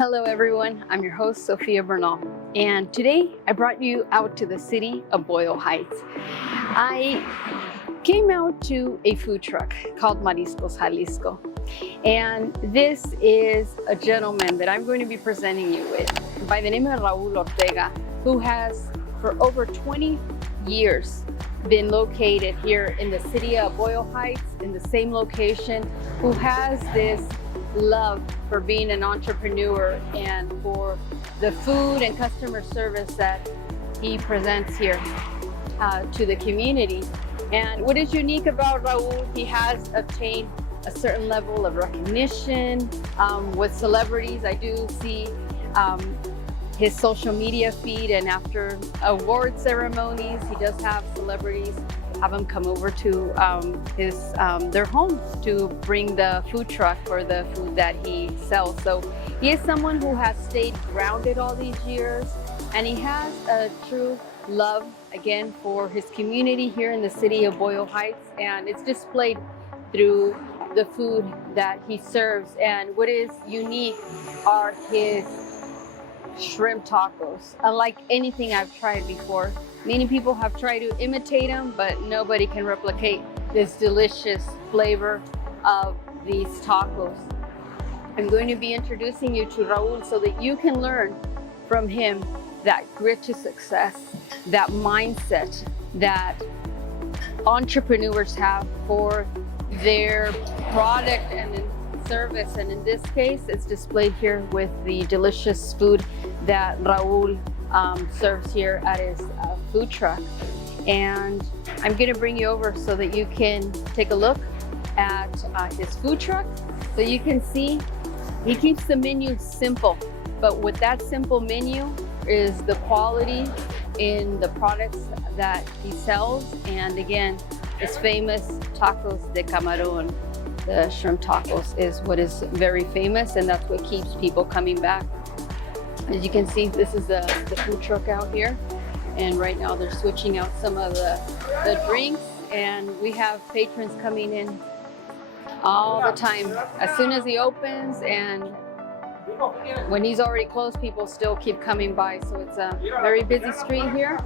Hello everyone, I'm your host Sofia Bernal, and today I brought you out to the city of Boyle Heights. I came out to a food truck called Mariscos Jalisco, and this is a gentleman that I'm going to be presenting you with by the name of Raul Ortega, who has for over 20 years been located here in the city of Boyle Heights in the same location, who has this love for being an entrepreneur and for the food and customer service that he presents here to the community. And what is unique about Raul, he has obtained a certain level of recognition with celebrities. I do see his social media feed, and after award ceremonies, he does have celebrities have him come over to their home to bring the food truck for the food that he sells. So he is someone who has stayed grounded all these years, and he has a true love, again, for his community here in the city of Boyle Heights, and it's displayed through the food that he serves. And what is unique are his shrimp tacos. Unlike anything I've tried before, many people have tried to imitate them, but nobody can replicate this delicious flavor of these tacos. I'm going to be introducing you to Raul so that you can learn from him that grit to success, that mindset that entrepreneurs have for their product and service. And in this case, it's displayed here with the delicious food that Raul serves here at his food truck. And I'm going to bring you over so that you can take a look at his food truck, so you can see he keeps the menu simple, but with that simple menu is the quality in the products that he sells. And again, his famous tacos de camarón, the shrimp tacos, is what is very famous, and that's what keeps people coming back. As you can see, this is the food truck out here, and right now they're switching out some of the drinks, and we have patrons coming in all the time as soon as he opens, and when he's already closed, people still keep coming by. So it's a very busy street here.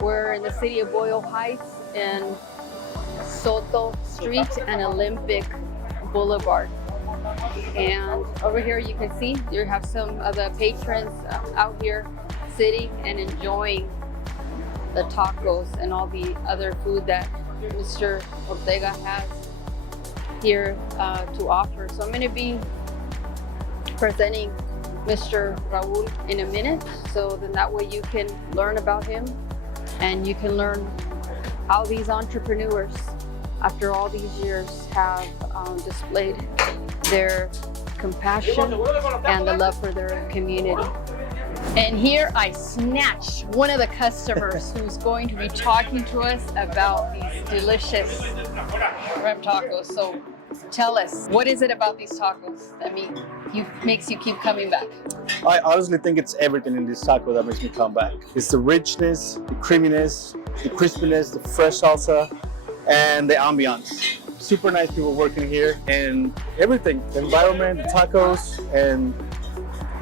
We're in the city of Boyle Heights in Soto Street and Olympic Boulevard. And over here you can see you have some of the patrons out here sitting and enjoying the tacos and all the other food that Mr. Ortega has here to offer. So I'm going to be presenting Mr. Raul in a minute, so then that way you can learn about him and you can learn how these entrepreneurs, after all these years, have displayed their compassion and the love for their community. And here I snatched one of the customers who's going to be talking to us about these delicious shrimp tacos. So tell us, what is it about these tacos that makes you keep coming back? I honestly think it's everything in this taco that makes me come back. It's the richness, the creaminess, the crispiness, the fresh salsa, and the ambiance. Super nice people working here, and everything, the environment, the tacos, and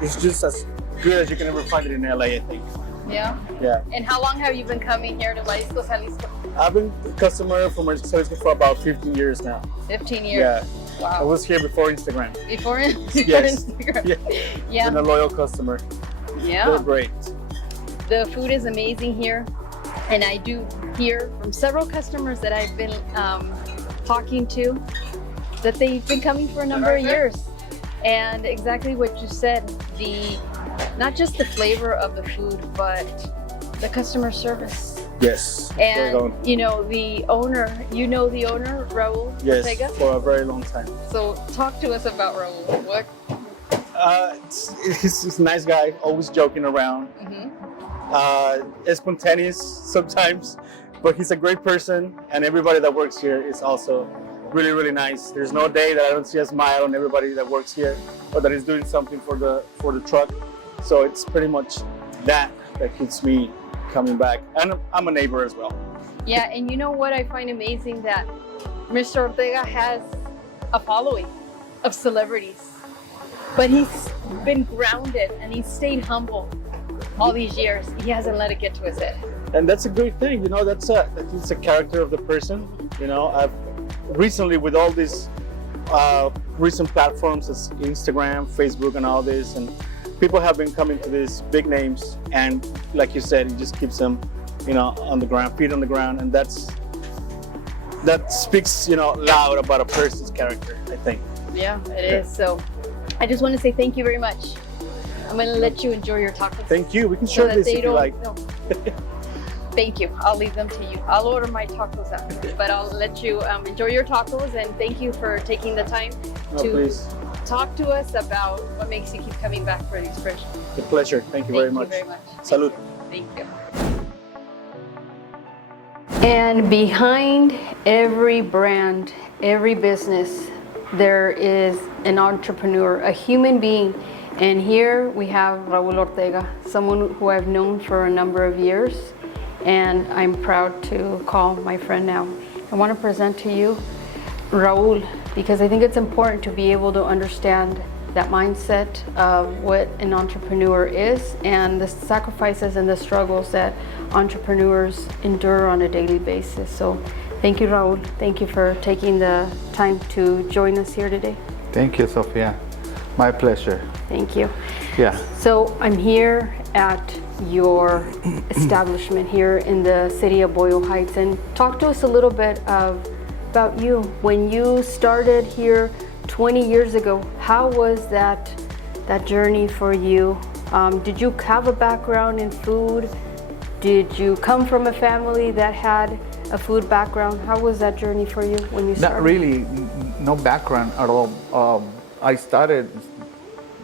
it's just as good as you can ever find it in LA, I think. Yeah? Yeah. And how long have you been coming here to Mariscos Jalisco? I've been a customer for Marisco Jalisco for about 15 years now. 15 years? Yeah. Wow. I was here before Instagram. Before Yes. Instagram? Yeah. Been a loyal customer. Yeah. They're great. The food is amazing here, and I do hear from several customers that I've been talking to that they've been coming for a number of years. And exactly what you said, not just the flavor of the food, but the customer service. Yes. And you know the owner, Raul Ortega? Yes, for a very long time. So talk to us about Raul. What? He's a nice guy, always joking around. Spontaneous sometimes, but he's a great person, and everybody that works here is also really, really nice. There's no day that I don't see a smile on everybody that works here or that is doing something for the truck. So it's pretty much that keeps me coming back. And I'm a neighbor as well. Yeah, and you know what I find amazing, that Mr. Ortega has a following of celebrities, but he's been grounded and he's stayed humble all these years. He hasn't let it get to his head. And that's a great thing, you know, that's a character of the person. You know, I've recently, with all these recent platforms, as Instagram, Facebook, and all this, and people have been coming to these big names, and like you said, it just keeps them, you know, on the ground, feet on the ground, and that speaks, you know, loud about a person's character, I think. Yeah, it is. So I just want to say thank you very much. I'm going to let you enjoy your tacos. Thank you. We can share this if you like. No. Thank you. I'll leave them to you. I'll order my tacos after, but I'll let you enjoy your tacos, and thank you for taking the time to talk to us about what makes you keep coming back for these fresh. A pleasure. Thank you very much. Salud. Thank you. And behind every brand, every business, there is an entrepreneur, a human being. And here we have Raul Ortega, someone who I've known for a number of years, and I'm proud to call my friend now. I want to present to you Raul, because I think it's important to be able to understand that mindset of what an entrepreneur is and the sacrifices and the struggles that entrepreneurs endure on a daily basis. So thank you, Raul. Thank you for taking the time to join us here today. Thank you, Sofia. My pleasure. Thank you. Yeah. So I'm here at your establishment here in the city of Boyle Heights, and talk to us a little bit about you. When you started here 20 years ago, how was that journey for you? Did you have a background in food? Did you come from a family that had a food background? How was that journey for you when you started? Not really, no background at all. I started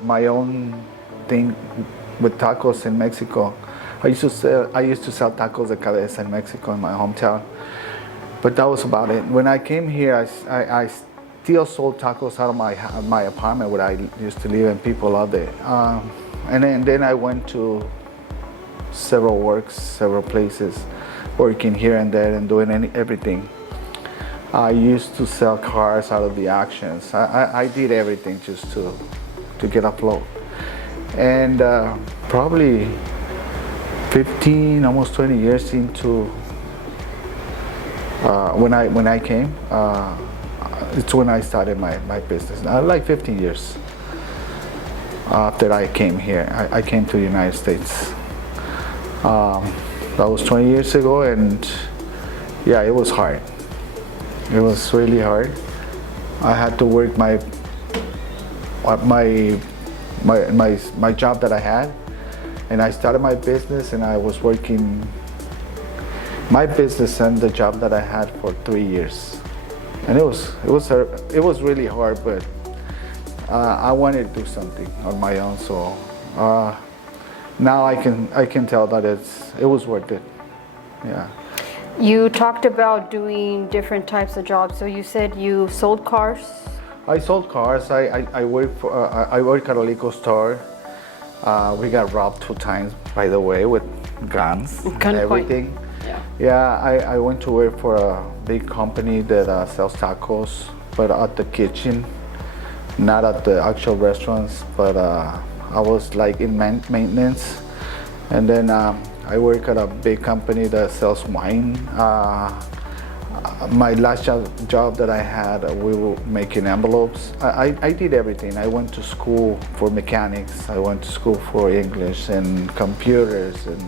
my own thing with tacos in Mexico. I used to sell tacos de cabeza in Mexico, in my hometown. But that was about it. When I came here, I still sold tacos out of my apartment where I used to live, and people loved it. And then I went to several places, working here and there and doing everything. I used to sell cars out of the auctions. I did everything just to get afloat. And probably 15, almost 20 years into when I came, it's when I started my business. Like 15 years after I came here. I came to the United States. That was 20 years ago, and yeah, it was hard. It was really hard. I had to work my job that I had, and I started my business, and I was working my business and the job that I had for 3 years, and it was really hard, but I wanted to do something on my own. So now I can tell that it was worth it. Yeah. You talked about doing different types of jobs. So you said you sold cars. I sold cars. I work at a liquor store. We got robbed 2 times, by the way, with guns and everything. Yeah, I went to work for a big company that sells tacos, but at the kitchen, not at the actual restaurants. But I was like in maintenance, and then I work at a big company that sells wine. My last job that I had, we were making envelopes. I did everything. I went to school for mechanics. I went to school for English and computers and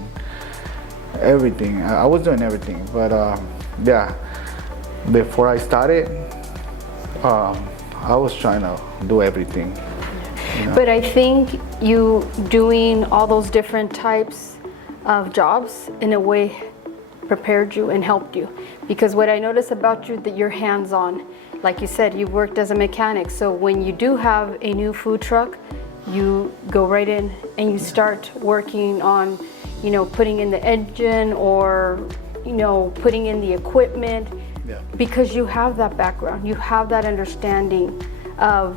everything. I was doing everything. But yeah, before I started, I was trying to do everything. You know? But I think you doing all those different types of jobs in a way prepared you and helped you, because what I notice about you, that you're hands-on. Like you said, you worked as a mechanic, so when you do have a new food truck, you go right in and you start working on, you know, putting in the engine or, you know, putting in the equipment. Yeah. Because you have that background, you have that understanding of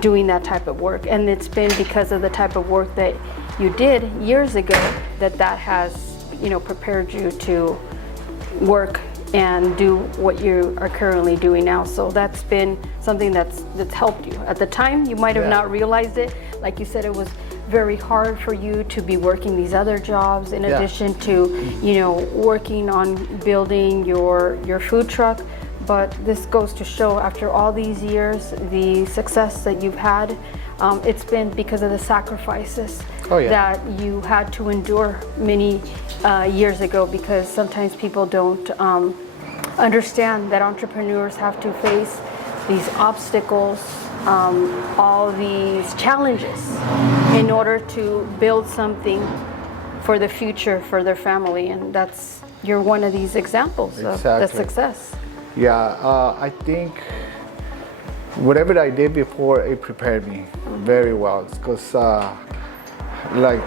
doing that type of work, and it's been because of the type of work that you did years ago that has, you know, prepared you to work and do what you are currently doing now. So that's been something that's helped you. At the time, you might have not realized it. Like you said, it was very hard for you to be working these other jobs in addition to, working on building your food truck. But this goes to show, after all these years, the success that you've had, it's been because of the sacrifices that you had to endure many years ago, because sometimes people don't understand that entrepreneurs have to face these obstacles, all these challenges in order to build something for the future for their family. And you're one of these examples of the success. Yeah, I think whatever I did before, it prepared me very well, because like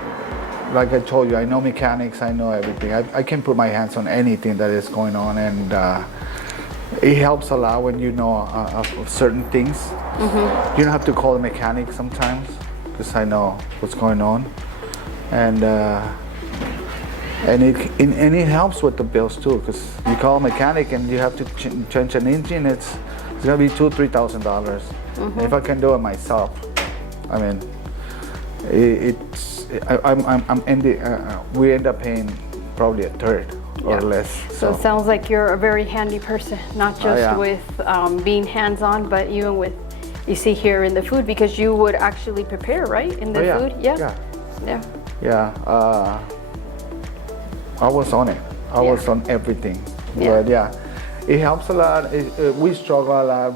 I told you, I know mechanics, I know everything. I can put my hands on anything that is going on, and it helps a lot when you know of certain things. You don't have to call a mechanic sometimes, because I know what's going on, and it helps with the bills too, because you call a mechanic and you have to change an engine. It's gonna be $2,000-3,000. If I can do it myself, I mean, we end up paying probably a third or less. So it sounds like you're a very handy person, not just with being hands-on, but even with, you see here in the food, because you would actually prepare, right, in the food? I was on it. I was on everything. But it helps a lot. We struggle a lot.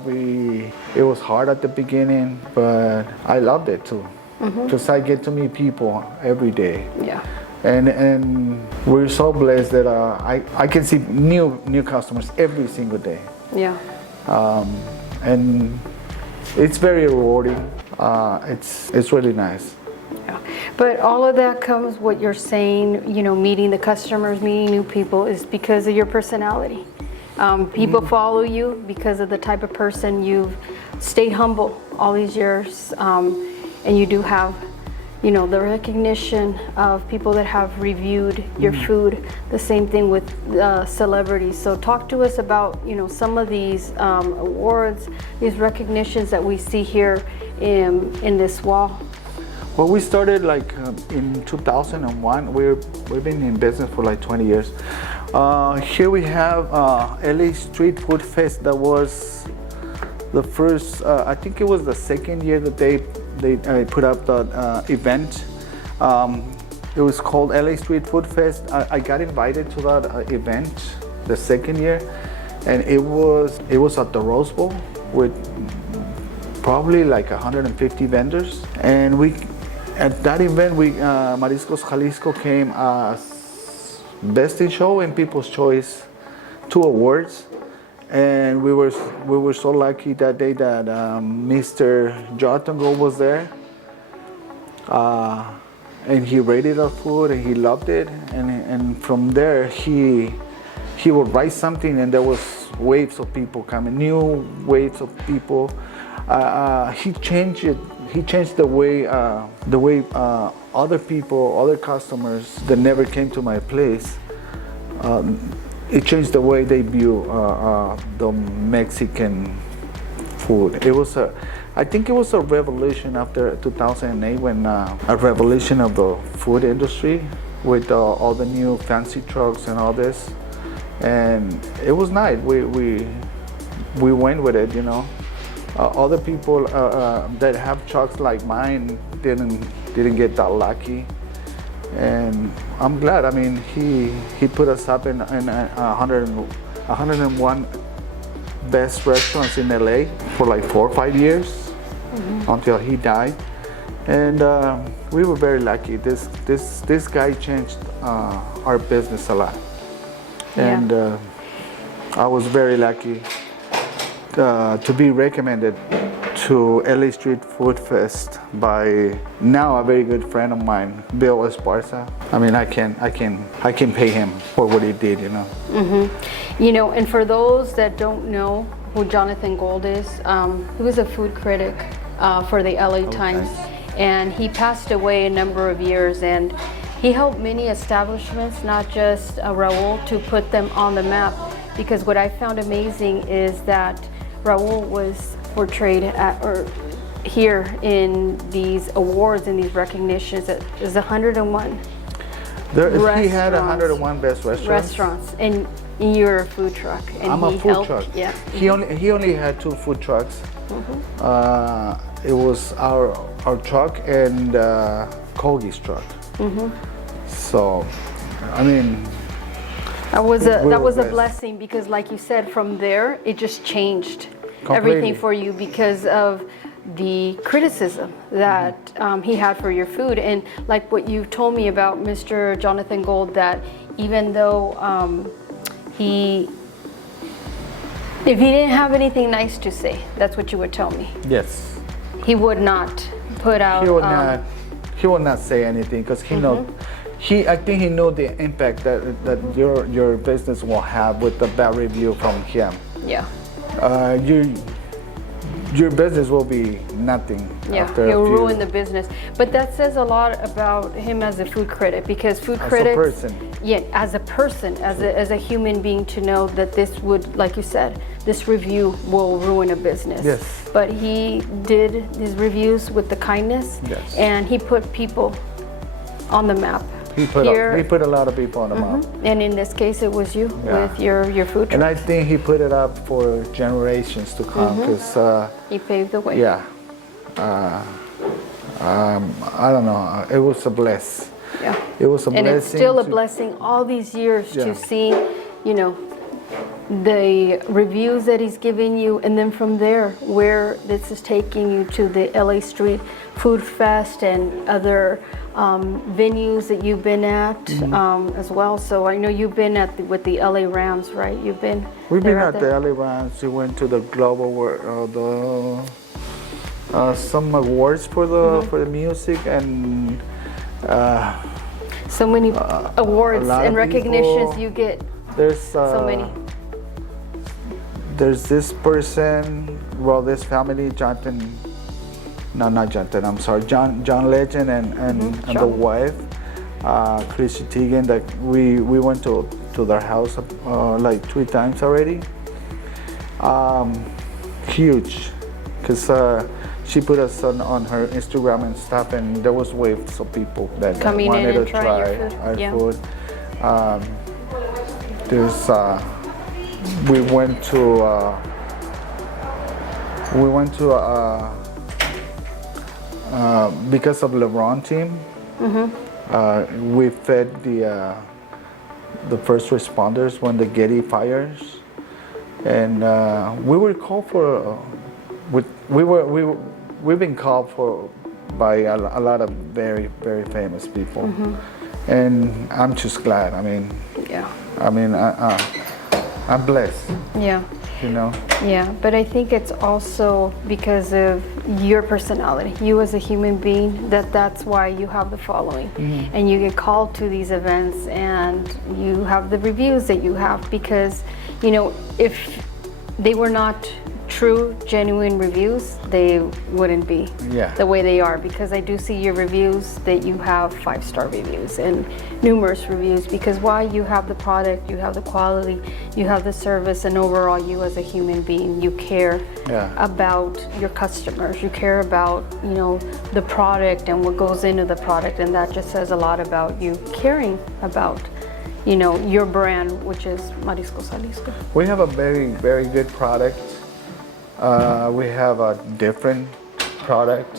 It was hard at the beginning, but I loved it too. Because I get to meet people every day. And we're so blessed that I can see new customers every single day. And it's very rewarding. It's really nice. But all of that comes, what you're saying, meeting the customers, meeting new people, is because of your personality. People follow you because of the type of person you've stayed humble all these years, and you do have, the recognition of people that have reviewed your food. The same thing with celebrities. So talk to us about, some of these awards, these recognitions that we see here in this wall. Well, we started in 2001. We've been in business for 20 years. Here we have LA Street Food Fest. That was the first, I think it was the second year that they put up the event. It was called LA Street Food Fest. I got invited to that event the second year, and it was at the Rose Bowl with probably 150 vendors. And at that event, Mariscos Jalisco came as Best in Show and People's Choice, 2 awards. And we were so lucky that day that Mr. Jonathan Gold was there. And he rated our food and he loved it. And from there, he would write something, and there was waves of people coming, new waves of people. He changed it. He changed the way other people, other customers that never came to my place, it changed the way they view the Mexican food. I think it was a revolution after 2008, when a revolution of the food industry with all the new fancy trucks and all this, and it was nice. We went with it, Other people that have trucks like mine didn't get that lucky, and I'm glad. I mean, he put us up in 101 best restaurants in LA for 4 or 5 years until he died, and we were very lucky. This guy changed our business a lot, and I was very lucky to be recommended to LA Street Food Fest by now a very good friend of mine, Bill Esparza. I mean, I can pay him for what he did, And for those that don't know who Jonathan Gold is, he was a food critic for the LA Times, and he passed away a number of years, and he helped many establishments, not just Raul, to put them on the map. because what I found amazing is that Raul was portrayed here in these awards and these recognitions. It is 101 He had 101 best restaurants, and you're a food truck. And I'm a food truck. Yeah. He only had 2 food trucks. It was our truck and Kogi's truck. So, I mean, that was a blessing, because, like you said, from there it just changed everything for you because of the criticism that he had for your food. And like what you told me about Mr. Jonathan Gold, that even though if he didn't have anything nice to say, that's what you would tell me. Yes. He would not put out. He would not say anything, because he know. I think he knew the impact that your business will have with the bad review from him. Yeah. Your business will be nothing. Yeah, he'll ruin the business. But that says a lot about him as a food critic, because food critics, as a person. Yeah, as a person, as a human being, to know that this would, like you said, this review will ruin a business. Yes. But he did his reviews with the kindness, yes, and he put people on the map. He put a lot of people on the map. And in this case, it was you with your food truck. And I think he put it up for generations to come, because he paved the way. Yeah. I don't know. It was a bless. Yeah. It was a blessing. And it's still a blessing all these years to see, the reviews that he's giving you, and then from there, where this is taking you to the LA Street Food Fest and other venues that you've been at as well. So I know you've been with the LA Rams, right? We've been at the LA Rams. We went to the global some awards for the music, and so many awards and recognitions you get. There's so many. There's this person, this family, John Legend and the wife, Chrissy Teigen, that we went to their house like 3 times already. Huge, because she put us on her Instagram and stuff, and there was waves of people that wanted to try our food. We went to because of LeBron team. We fed the first responders when the Getty fires, and we were called for. We've been called for by a lot of very, very famous people, and I'm just glad. I'm blessed. Yeah. Yeah, but I think it's also because of your personality. You as a human being, that's why you have the following. And you get called to these events, and you have the reviews that you have, because, if they were not true, genuine reviews, they wouldn't be the way they are, because I do see your reviews that you have 5-star reviews and numerous reviews, because why? You have the product, you have the quality, you have the service, and overall you as a human being, you care about your customers, you care about the product and what goes into the product, and that just says a lot about you caring about your brand, which is Mariscos Jalisco. We have a very, very good product. We have a different product,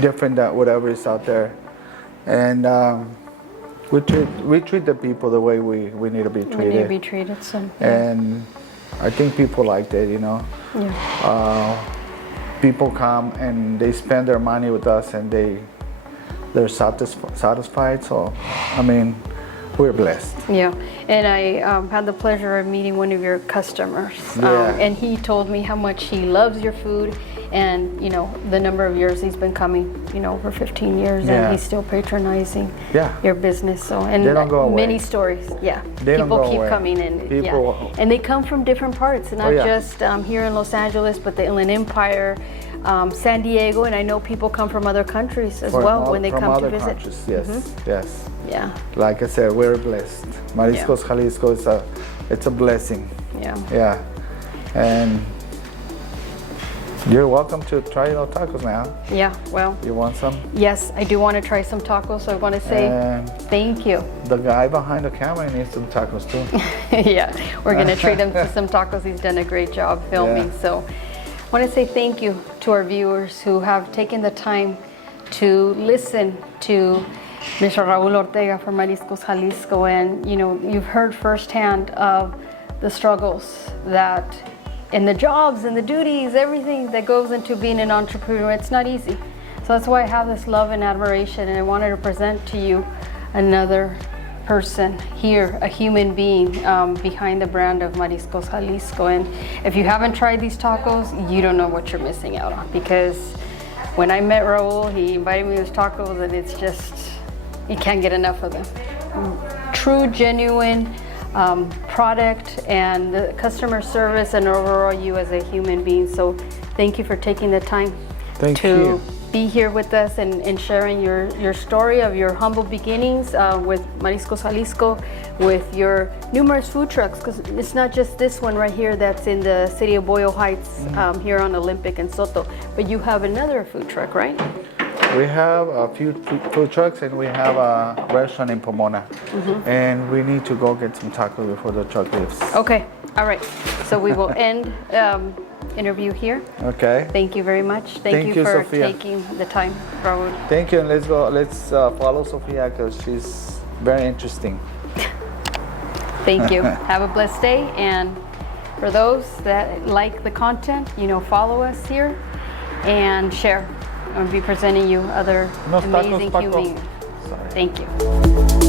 different than whatever is out there, and we treat the people the way we need to be treated. We need to be treated, and I think people liked it. People come and they spend their money with us, and they're satisfied. So, we're blessed. Yeah, and I had the pleasure of meeting one of your customers, and he told me how much he loves your food, and the number of years he's been coming, over 15 years, and he's still patronizing your business. So, and they don't go away. Many stories, people keep coming in, and they come from different parts, not just here in Los Angeles, but the Inland Empire, San Diego, and I know people come from other countries as well when they come to visit. Countries, yes, yes. Yeah. Like I said, we're blessed. Mariscos Jalisco it's a blessing. Yeah. Yeah. And you're welcome to try our tacos now. Yeah, well. You want some? Yes, I do want to try some tacos, so I want to say thank you. The guy behind the camera needs some tacos too. Yeah, we're going to treat him to some tacos. He's done a great job filming. So I want to say thank you to our viewers who have taken the time to listen to Mr. Raul Ortega from Mariscos Jalisco. And, you know, you've heard firsthand of the struggles that and the jobs and the duties, everything that goes into being an entrepreneur. It's not easy. So that's why I have this love and admiration, and I wanted to present to you another person here, a human being behind the brand of Mariscos Jalisco. And if you haven't tried these tacos, you don't know what you're missing out on, because when I met Raul, he invited me to his tacos, and it's just, you can't get enough of them. True, genuine product, and the customer service, and overall you as a human being. So thank you for taking the time to be here with us and sharing your story of your humble beginnings with Mariscos Jalisco, with your numerous food trucks, because it's not just this one right here that's in the city of Boyle Heights, here on Olympic and Soto, but you have another food truck, right? We have a few food trucks, and we have a restaurant in Pomona. And we need to go get some tacos before the truck leaves. Okay, all right. So we will end interview here. Okay. Thank you very much. Thank you for Sophia. taking the time, Raul. Thank you, and let's go. Let's follow Sophia, because she's very interesting. Thank you. Have a blessed day, and for those that like the content, you know, follow us here and share. I'll be presenting you other amazing human. Thank you.